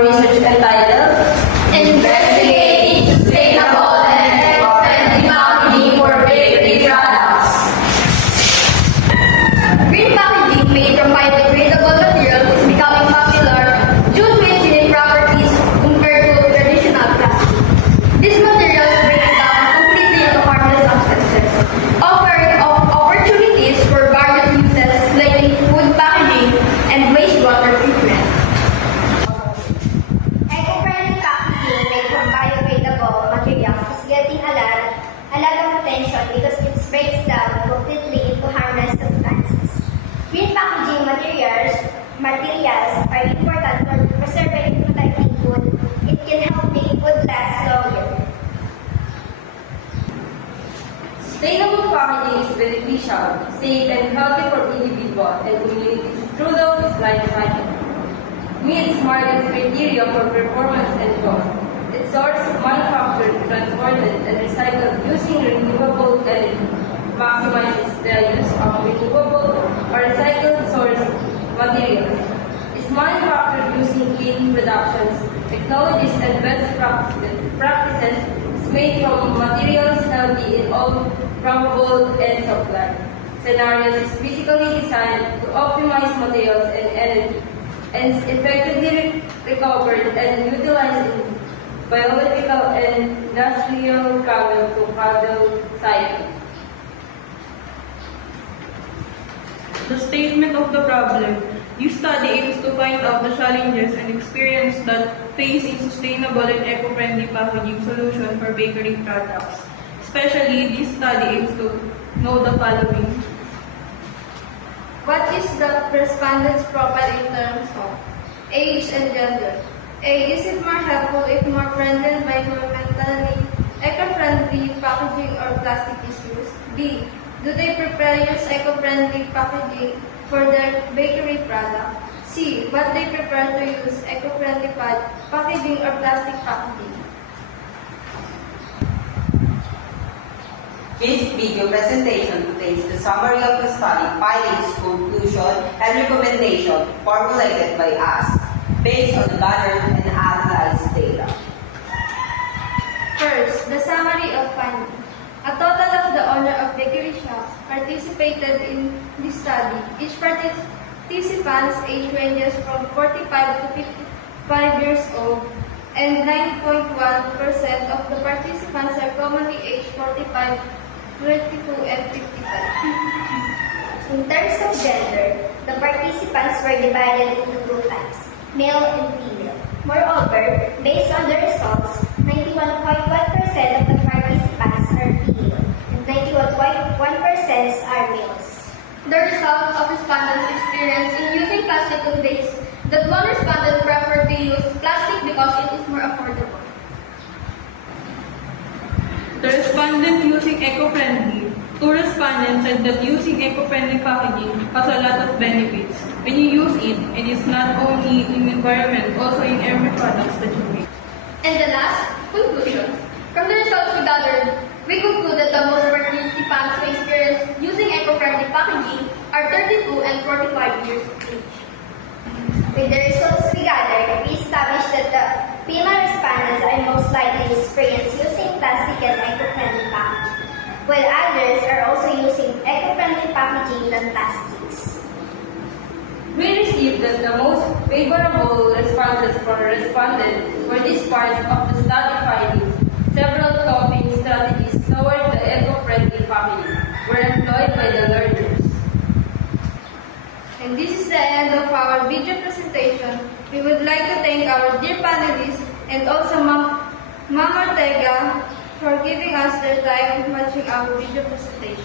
our research entitled Investigating Sustainable and Eco-Friendly Packaging for Bakery Products. Green packaging made from biodegradable materials is becoming popular due to its unique properties compared to traditional plastic. These materials break down completely into harmless substances, offering opportunities for various uses like in food packaging and wastewater treatment. Eco-friendly packaging made from biodegradable materials is getting a lot of attention because it breaks down completely into harmless substances. Green packaging materials are important for preserving and protecting food. It can help make food last longer. Sustainable packaging is beneficial, safe, and healthy for individuals and communities through the life cycle. Meets market criteria for performance and cost. It's sourced, manufactured, transported, and recycled using renewable energy. Maximizes the use of renewable or recycled source materials. It's manufactured using clean productions, technologies, and best practices. It's made from materials healthy in all probable ends of life. Scenarios is physically designed to optimize materials and energy, and is effectively recovered and utilized in biological and industrial cradle-to-cradle cycle. The statement of the problem. This study aims to find out the challenges and experiences that face in sustainable and eco-friendly packaging solution for bakery products. Especially, this study aims to know the following. What is the respondent's profile in terms of age and gender? A. Is it more helpful if more friendly and environmentally eco-friendly packaging or plastic is used? B. Do they prefer use eco-friendly packaging for their bakery product? C. What they prefer to use eco-friendly packaging or plastic packaging? This video presentation contains the summary of the study, findings, conclusion, and recommendation formulated by us based on gathered and analyzed data. First, the summary of findings. A total of the owner of bakery shops participated in this study. Each participant's age ranges from 45 to 55 years old, and 9.1% of the participants are commonly aged 45, 22, and 55. In terms of gender, the participants were divided into two types, male and female. Moreover, based on the results, 91.1% of the participants are female and 91.1% are males. The result of respondents' experience in using plastic conveys that one respondent preferred to use plastic because it is more affordable. The respondent using eco-friendly. Two respondents said that using eco-friendly packaging has a lot of benefits. When you use it, it is not only in the environment, also in every products that you make. And the last, conclusion. From the results we gathered, we conclude that the most participants who experience using eco-friendly packaging are 32 and 45 years of age. With the results we gathered, we established that the female respondents are most likely to experience using plastic and eco-friendly packaging, while others are also using eco-friendly packaging than plastics. We received the most favorable responses from the respondents for these parts of the study findings. Several coping strategies toward the eco-friendly packaging were employed by the learners. And this is the end of our video presentation. We would like to thank our dear panelists and also Ma'am Ortega for giving us their time watching our video presentation.